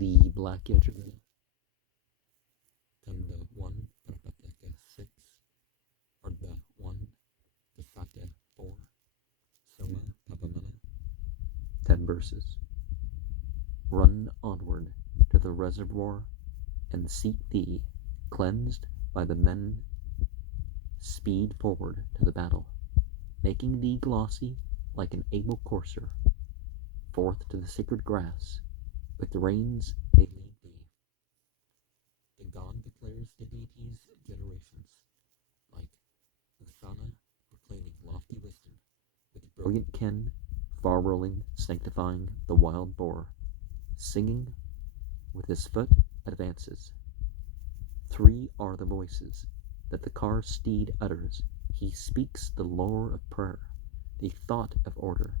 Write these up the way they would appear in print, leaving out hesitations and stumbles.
the Black Yajurveda, Kanda 1, Prapathaka 6, Ardha 1, Dasati 4, Soma Pavamana, 10 verses. Run onward to the reservoir and seat thee, cleansed by the men. Speed forward to the battle, making thee glossy like an able courser. Forth to the sacred grass, with the reins they lead thee. The god declares the deity's generations, like Usana proclaiming lofty wisdom, with brilliant ken, far-rolling, sanctifying the wild boar, singing with his foot advances. 3 are the voices that the car steed utters. He speaks the lore of prayer, the thought of order.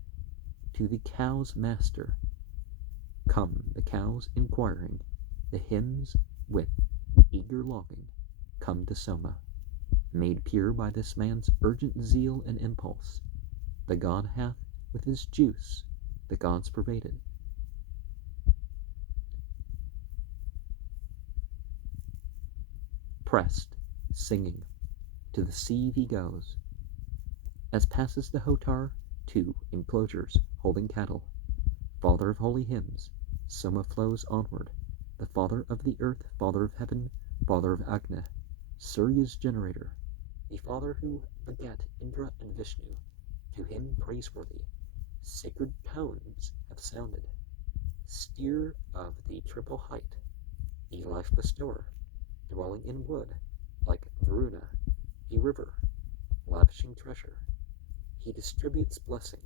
To the cow's master come the cows inquiring, the hymns with eager longing come to Soma, made pure by this man's urgent zeal and impulse. The god hath with his juice the gods pervaded. Pressed, singing, to the sea he goes, as passes the Hotar, 2 enclosures holding cattle. Father of holy hymns, Soma flows onward, the father of the earth, father of heaven, father of Agna, Surya's generator, the father who begat Indra and Vishnu. To him praiseworthy, sacred tones have sounded. Steer of the triple height, the life bestower, dwelling in wood, like Varuna, a river, lavishing treasure. He distributes blessings,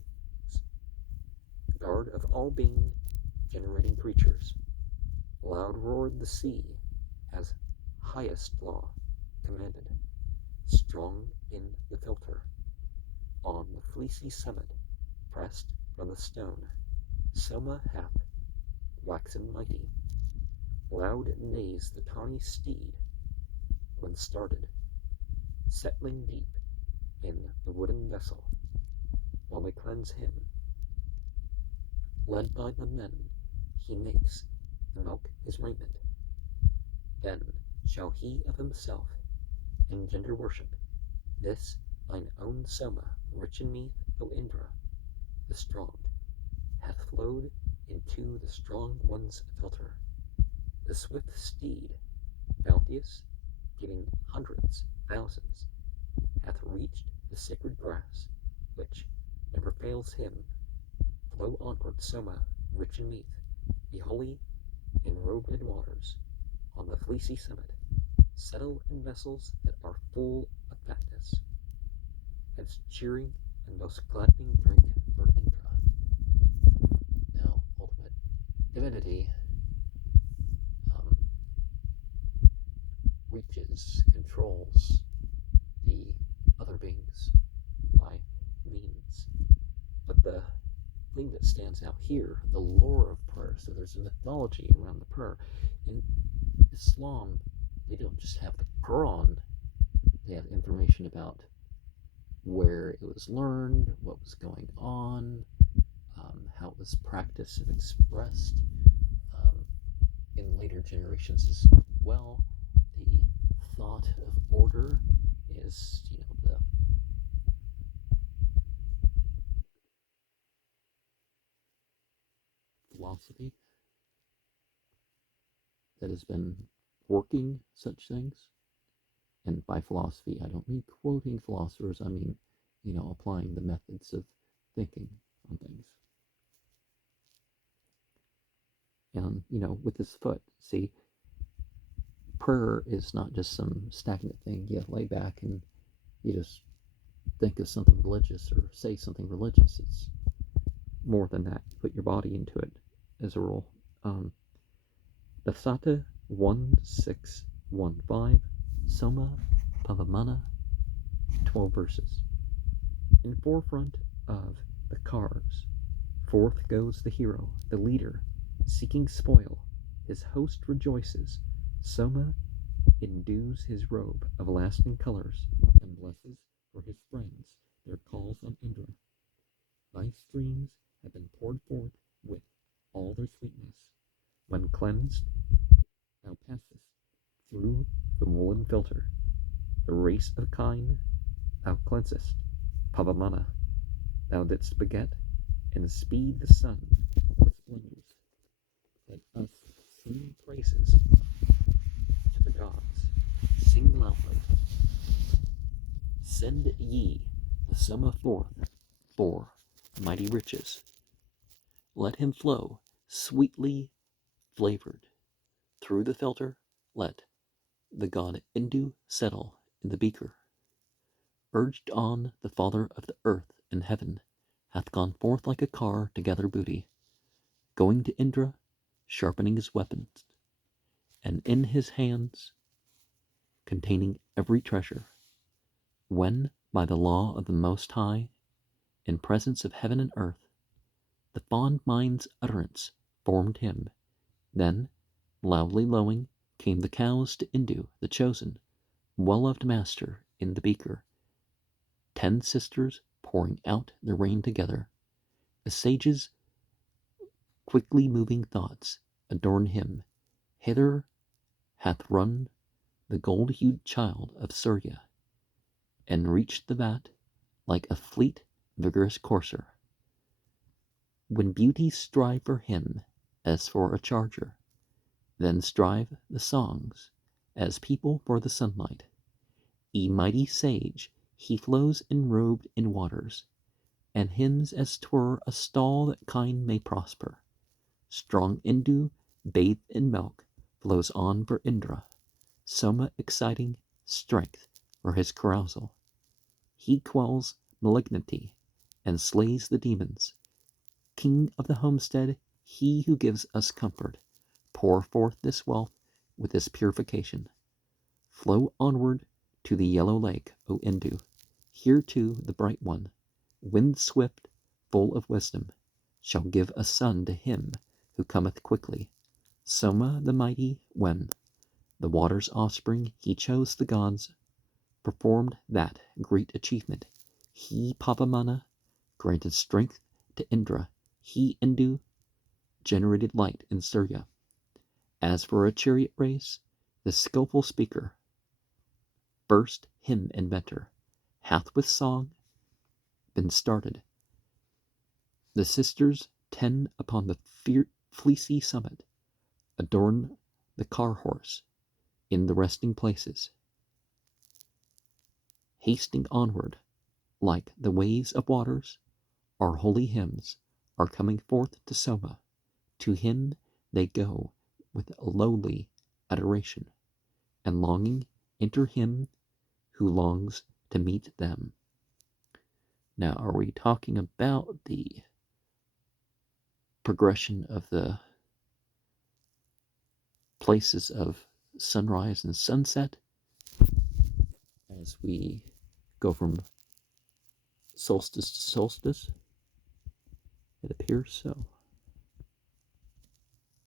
guard of all being, generating creatures. Loud roared the sea, as highest law commanded, strong in the filter. On the fleecy summit, pressed from the stone, Soma hath waxen mighty. Loud neighs the tawny steed when started, settling deep in the wooden vessel, while they cleanse him. Led by the men, he makes the milk his raiment. Then shall he of himself engender worship. This thine own Soma, rich in meat, O Indra, the strong, hath flowed into the strong one's filter. The swift steed, bounteous, giving hundreds, thousands, hath reached the sacred grass, which never fails him. Flow onward, Soma, rich in meat, the holy, enrobed waters, on the fleecy summit, settle in vessels that are full of fatness, as cheering and most gladdening drink for Indra. Now, ultimate divinity reaches, controls the other beings by means. But the thing that stands out here, the lore of prayer, so there's a mythology around the prayer. In Islam, they don't just have the Quran, they have information about where it was learned, what was going on, how it was practiced and expressed in later generations as well. The thought of order is, the philosophy that has been working such things. And by philosophy, I don't mean quoting philosophers, I mean, applying the methods of thinking on things. And, with this foot, see, prayer is not just some stagnant thing. You lay back and you just think of something religious or say something religious. It's more than that. You put your body into it as a rule. Dasati 1615, Soma Pavamana, 12 verses. In forefront of the cars, forth goes the hero, the leader, seeking spoil. His host rejoices. Soma endues his robe of lasting colors, and blesses for his friends their calls on Indra. Thy streams have been poured forth with all their sweetness. When cleansed, thou passest through the woolen filter. The race of kine thou cleansest. Pavamana, thou didst beget, and speed the sun with splendors. Let us sing praises to the gods. Sing loudly. Send ye the summer forth for mighty riches. Let him flow sweetly flavored through the filter. Let the god Indu settle in the beaker. Urged on, the father of the earth and heaven hath gone forth like a car to gather booty, going to Indra, sharpening his weapons, and in his hands containing every treasure. When, by the law of the Most High, in presence of heaven and earth, the fond mind's utterance formed him, then, loudly lowing, came the cows to Indu, the chosen, well-loved master, in the beaker. 10 sisters pouring out their rain together. The sage's quickly moving thoughts adorn him. Hither hath run the gold-hued child of Surya, and reached the vat like a fleet, vigorous courser. When beauties strive for him as for a charger, then strive the songs as people for the sunlight. E mighty sage, he flows enrobed in waters, and hymns as 'twere a stall that kine may prosper. Strong Indu, bathed in milk, flows on for Indra, Soma exciting strength for his carousal. He quells malignity and slays the demons. King of the homestead, he who gives us comfort, pour forth this wealth with this purification. Flow onward to the yellow lake, O Indu. Here too the bright one, wind swift, full of wisdom, shall give a son to him who cometh quickly. Soma the mighty, when the water's offspring he chose the gods, performed that great achievement. He, Pavamana, granted strength to Indra. He, Indu, generated light in Surya. As for a chariot race, the skillful speaker, first hymn inventor, hath with song been started. The sisters 10 upon the fleecy summit adorn the car horse in the resting places. Hasting onward, like the waves of waters, our holy hymns are coming forth to Soma. To him they go with lowly adoration, and longing enter him who longs to meet them. Now, are we talking about the progression of the places of sunrise and sunset as we go from solstice to solstice? It appears so.